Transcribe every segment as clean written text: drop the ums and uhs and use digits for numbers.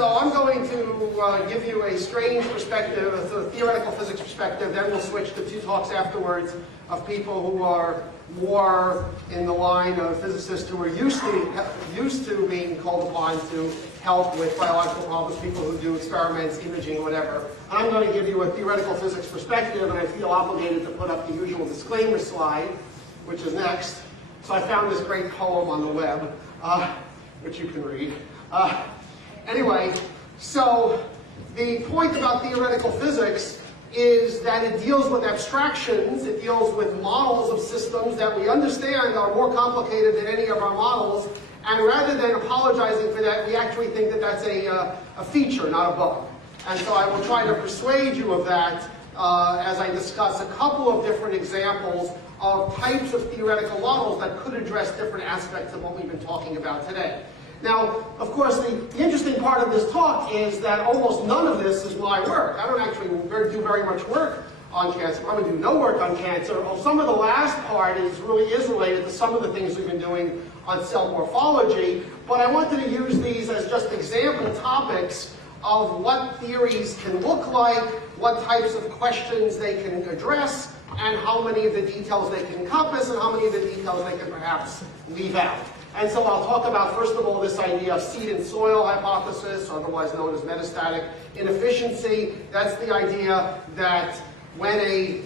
So I'm going to give you a strange perspective, a theoretical physics perspective, then we'll switch to 2 talks afterwards of people who are more in the line of physicists who are used to being called upon to help with biological problems, people who do experiments, imaging, whatever. And I'm going to give you a theoretical physics perspective, and I feel obligated to put up the usual disclaimer slide, which is next. So I found this great poem on the web, which you can read. Anyway, so the point about theoretical physics is that it deals with abstractions, it deals with models of systems that we understand are more complicated than any of our models, and rather than apologizing for that, we actually think that that's a feature, not a bug. And so I will try to persuade you of that as I discuss a couple of different examples of types of theoretical models that could address different aspects of what we've been talking about today. Now, of course, the interesting part of this talk is that almost none of this is my work. I don't actually do very much work on cancer. I would do no work on cancer. Well, some of the last part really is related to some of the things we've been doing on cell morphology, but I wanted to use these as just example topics of what theories can look like, what types of questions they can address, and how many of the details they can encompass, and how many of the details they can perhaps leave out. And so I'll talk about, first of all, this idea of seed and soil hypothesis, otherwise known as metastatic inefficiency. That's the idea that when a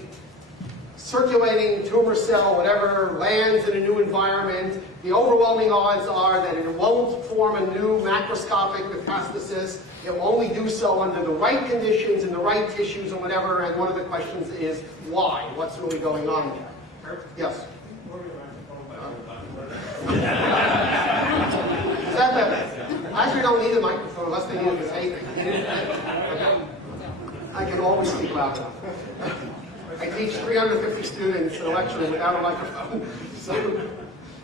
circulating tumor cell, whatever, lands in a new environment, the overwhelming odds are that it won't form a new macroscopic metastasis. It will only do so under the right conditions, in the right tissues, and whatever. And one of the questions is, why? What's really going on there? Yes? Is that better? I actually don't need a microphone unless they need it to say okay. I can always speak loud enough. I teach 350 students in a lecture without a microphone. So,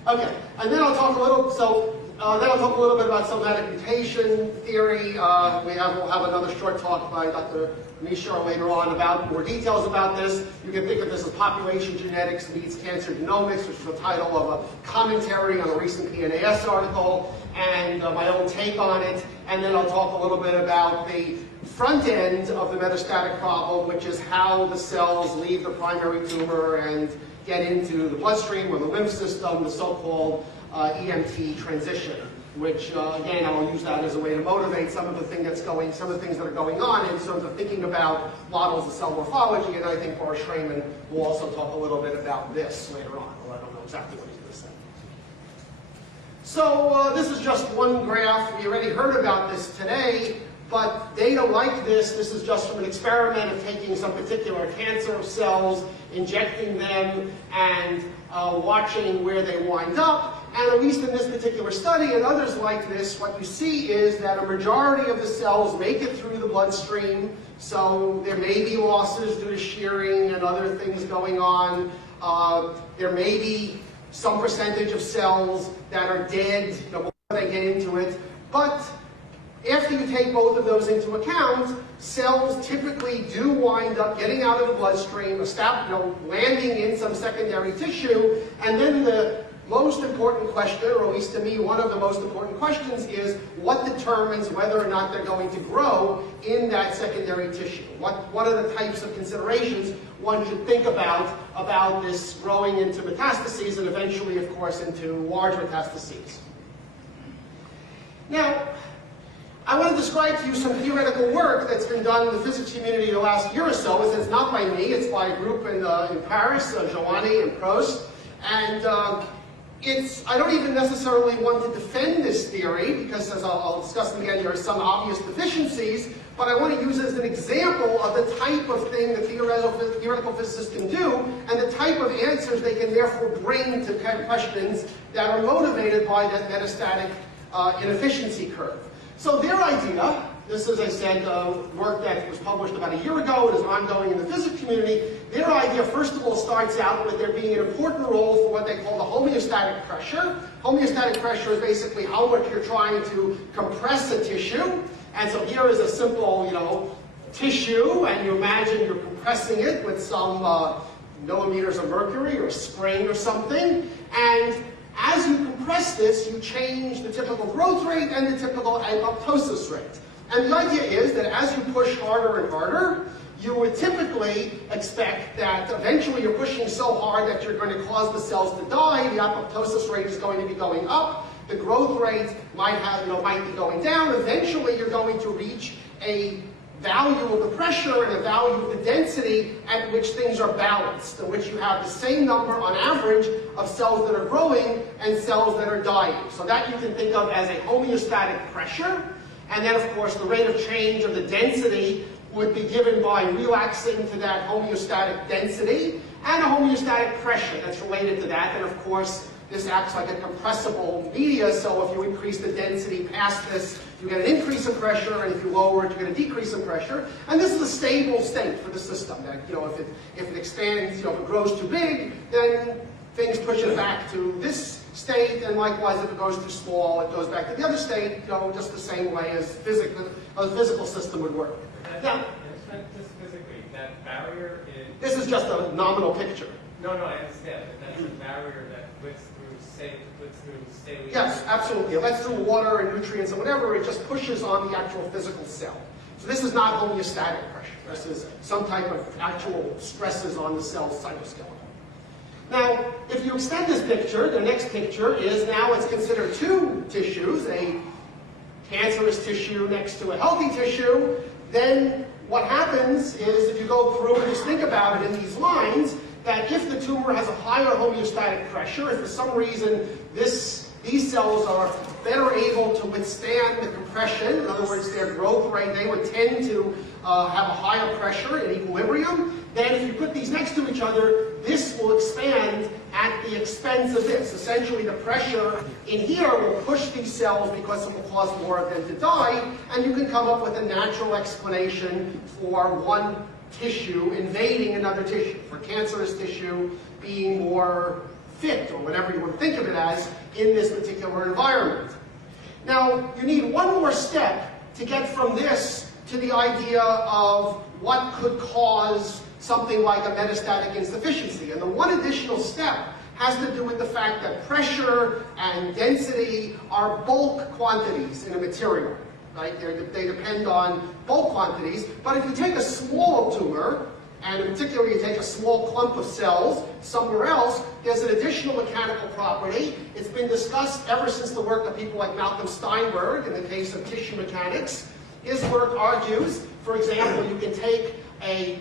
okay, and then I'll talk a little. Then I'll talk a little bit about somatic mutation theory. We'll have another short talk by Dr. Mishar later on about more details about this. You can think of this as population genetics meets cancer genomics, which is the title of a commentary on a recent PNAS article, and my own take on it. And then I'll talk a little bit about the front end of the metastatic problem, which is how the cells leave the primary tumor and get into the bloodstream or the lymph system, the so-called EMT transition, which again, I will use that as a way to motivate some of the things that are going on in terms of thinking about models of cell morphology. And I think Boris Schraman will also talk a little bit about this later on, although I don't know exactly what he's going to say. So this is just one graph. We already heard about this today, but data like this is just from an experiment of taking some particular cancer cells, injecting them, and watching where they wind up. And at least in this particular study and others like this, what you see is that a majority of the cells make it through the bloodstream. So there may be losses due to shearing and other things going on. There may be some percentage of cells that are dead before they get into it. But after you take both of those into account, cells typically do wind up getting out of the bloodstream, landing in some secondary tissue, and then the most important question, or at least to me one of the most important questions, is what determines whether or not they're going to grow in that secondary tissue? What are the types of considerations one should think about this growing into metastases and eventually, of course, into large metastases? Now, I want to describe to you some theoretical work that's been done in the physics community the last year or so. It's not by me, it's by a group in Paris, Giovanni and Prost. And I don't even necessarily want to defend this theory, because as I'll discuss again, there are some obvious deficiencies, but I want to use it as an example of the type of thing that theoretical physicists can do, and the type of answers they can therefore bring to kind of questions that are motivated by that metastatic inefficiency curve. So their idea, this is, as I said, work that was published about a year ago, it is ongoing in the physics community. Their idea, first of all, starts out with there being an important role for what they call the homeostatic pressure. Homeostatic pressure is basically how much you're trying to compress a tissue. And so here is a simple, tissue, and you imagine you're compressing it with some millimeters of mercury or a spring or something. And as you compress this, you change the typical growth rate and the typical apoptosis rate. And the idea is that as you push harder and harder, you would typically expect that eventually you're pushing so hard that you're going to cause the cells to die. The apoptosis rate is going to be going up. The growth rate might be going down. Eventually, you're going to reach a value of the pressure and a value of the density at which things are balanced, in which you have the same number on average of cells that are growing and cells that are dying. So that you can think of as a homeostatic pressure. And then, of course, the rate of change of the density would be given by relaxing to that homeostatic density and a homeostatic pressure that's related to that. And of course, this acts like a compressible media, so if you increase the density past this, you get an increase in pressure, and if you lower it, you get a decrease in pressure. And this is a stable state for the system. That if it expands, if it grows too big, then things push it back to this state, and likewise, if it goes too small, it goes back to the other state, just the same way as a physical system would work. Now, just physically, that barrier is... This is just a nominal picture. No, I understand, but that's a barrier that puts through saline. Yes, absolutely. It lets through water and nutrients and whatever, it just pushes on the actual physical cell. So this is not homeostatic pressure. This is some type of actual stresses on the cell's cytoskeleton. Now, if you extend this picture, the next picture is now it's considered two tissues, a cancerous tissue next to a healthy tissue. Then what happens is, if you go through and just think about it in these lines, that if the tumor has a higher homeostatic pressure, if for some reason these cells are better able to withstand the compression, in other words, their growth rate, they would tend to have a higher pressure in equilibrium, then if you put these next to each other, this will expand at the expense of this. Essentially, the pressure in here will push these cells because it will cause more of them to die, and you can come up with a natural explanation for one tissue invading another tissue, for cancerous tissue being more fit, or whatever you would think of it as, in this particular environment. Now, you need one more step to get from this to the idea of what could cause something like a metastatic insufficiency. And the one additional step has to do with the fact that pressure and density are bulk quantities in a material. Right? They depend on bulk quantities, but if you take a small tumor, and in particular you take a small clump of cells somewhere else, there's an additional mechanical property. It's been discussed ever since the work of people like Malcolm Steinberg in the case of tissue mechanics. His work argues, for example, you can take a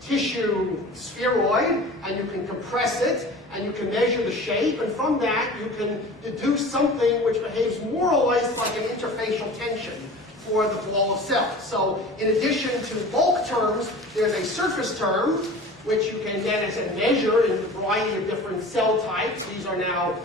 tissue spheroid and you can compress it and you can measure the shape, and from that you can deduce something which behaves more or less like an interfacial tension for the ball of cells. So in addition to bulk terms, there's a surface term which you can then, as I said, measure in a variety of different cell types. These are now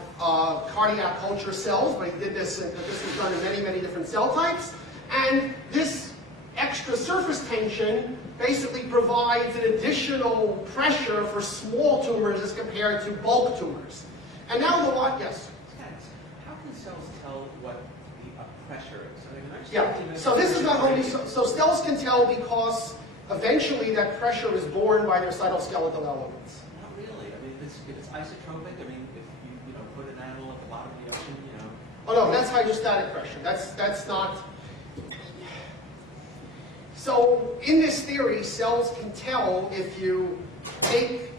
cardiac culture cells, but he did this, this was done in many, many different cell types. And this extra surface tension basically provides an additional pressure for small tumors as compared to bulk tumors. And now the what? Yes? How can cells tell what the pressure is? Yeah, so this is not only, so cells can tell because eventually that pressure is borne by their cytoskeletal elements. Not really. I mean, if it's isotropic, I mean, if you put an animal at the bottom of the ocean, Oh no, that's hydrostatic pressure. That's not. So in this theory, cells can tell if you take,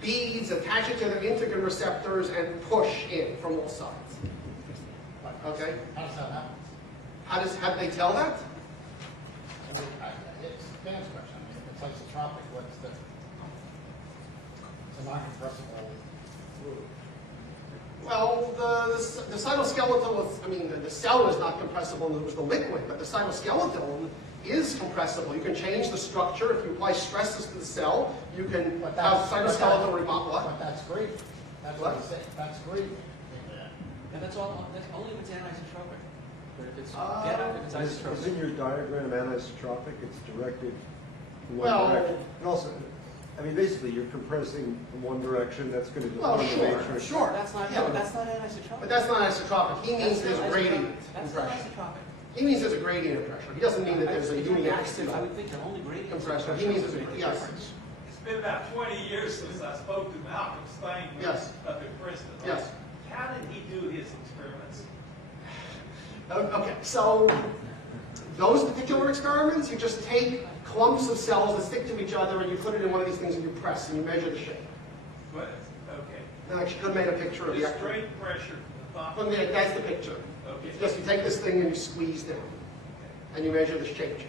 beads, attach it to their integrin receptors, and push in from all sides. Okay. How does that happen? How do they tell that? It's Dan's question. I mean, if it's isotropic, what's the... It's a non-compressible fluid. Well, the cytoskeletal, the cell is not compressible, it was the liquid, but the cytoskeleton is compressible. You can change the structure. If you apply stresses to the cell, you can have cytoskeletal remodel. But that's great. That's what I'm saying. That's great. and that's all. That's only if it's anisotropic. But if it's isotropic, Is in your diagram anisotropic? It's directed in one Well, direction. And also, basically, you're compressing in one direction. That's going to define the matrix. Sure. that's not. Yeah, That's not anisotropic. but that's not isotropic. He means there's a gradient That's in not pressure. isotropic. He means there's a gradient of pressure. He doesn't mean that there's a I uniaxial would think the only gradient compression. He means there's a, yes. It's been about 20 years since I spoke to Malcolm Steinberg Yes. up in Princeton. Yes. How did he do his experiments? Okay, so those particular experiments, you just take clumps of cells that stick to each other and you put it in one of these things and you press and you measure the shape. But, okay. Now, I should have made a picture of the The actual. straight pressure from the top. From there, that's the picture. Okay. Just you take this thing and you squeeze down, and you measure the shape change.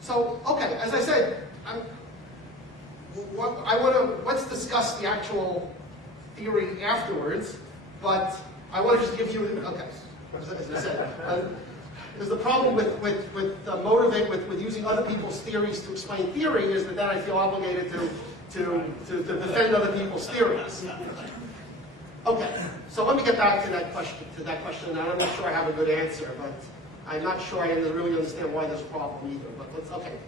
So, okay, as I said, let's discuss the actual theory afterwards, but I want to just give you, okay, as I said, there's the problem with using other people's theories to explain theory is that then I feel obligated to defend other people's theories. Okay, so let me get back to that question, and I'm not sure I have a good answer, but I'm not sure I really understand why there's a problem either, but let's, okay.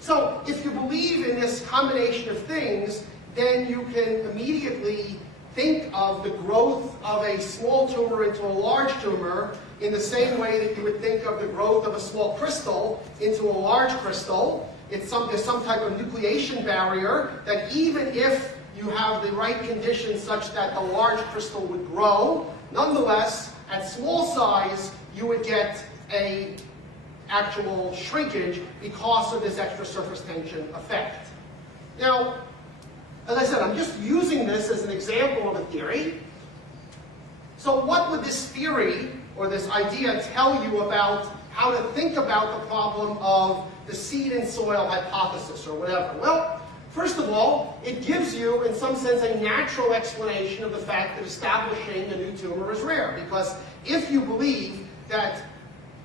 So, if you believe in this combination of things, then you can immediately think of the growth of a small tumor into a large tumor in the same way that you would think of the growth of a small crystal into a large crystal. There's some type of nucleation barrier that even if you have the right conditions such that the large crystal would grow, nonetheless, at small size, you would get a actual shrinkage because of this extra surface tension effect. Now, as I said, I'm just using this as an example of a theory. So what would this theory or this idea tell you about how to think about the problem of the seed and soil hypothesis or whatever? Well, first of all, it gives you, in some sense, a natural explanation of the fact that establishing a new tumor is rare. Because if you believe that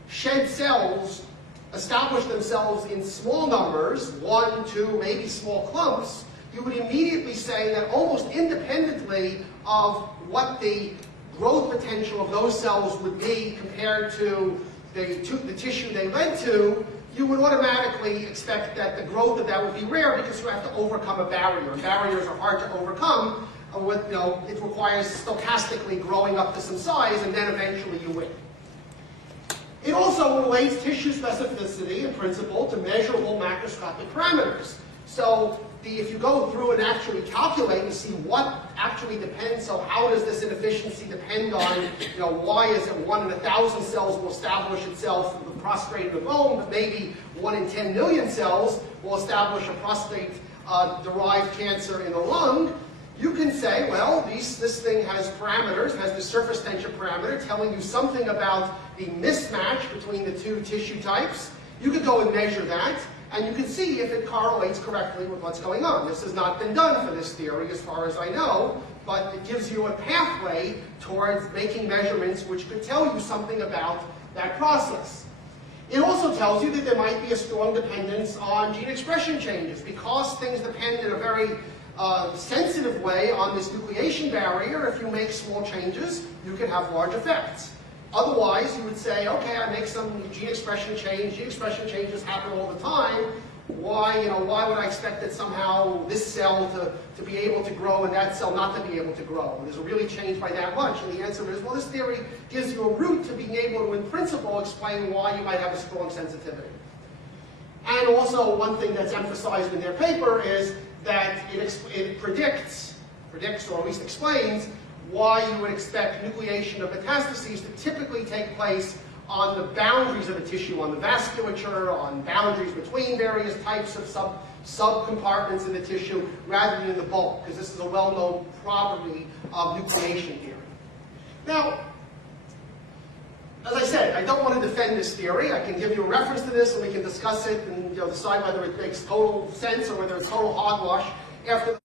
shed cells establish themselves in small numbers, 1, 2, maybe small clumps, you would immediately say that almost independently of what the growth potential of those cells would be compared to the tissue they led to, you would automatically expect that the growth of that would be rare because you have to overcome a barrier. And barriers are hard to overcome. It requires stochastically growing up to some size, and then eventually you win. It also relates tissue specificity in principle to measurable macroscopic parameters. So if you go through and actually calculate and see what actually depends, so how does this inefficiency depend on, why is it 1 in 1,000 cells will establish itself in the prostate of the bone, but maybe 1 in 10 million cells will establish a prostate-derived cancer in the lung, you can say, well, this thing has parameters, has the surface tension parameter telling you something about the mismatch between the two tissue types. You could go and measure that, and you can see if it correlates correctly with what's going on. This has not been done for this theory as far as I know, but it gives you a pathway towards making measurements which could tell you something about that process. It also tells you that there might be a strong dependence on gene expression changes. Because things depend in a very sensitive way on this nucleation barrier, if you make small changes, you can have large effects. Otherwise, you would say, okay, I make some gene expression change. Gene expression changes happen all the time. Why would I expect that somehow this cell to be able to grow and that cell not to be able to grow? Does it really change by that much? And the answer is, well, this theory gives you a route to being able to, in principle, explain why you might have a strong sensitivity. And also, one thing that's emphasized in their paper is that it predicts, or at least explains, why you would expect nucleation of metastases to typically take place on the boundaries of a tissue, on the vasculature, on boundaries between various types of subcompartments in the tissue, rather than in the bulk, because this is a well-known property of nucleation theory. Now, as I said, I don't want to defend this theory. I can give you a reference to this, and we can discuss it and decide whether it makes total sense or whether it's total hogwash after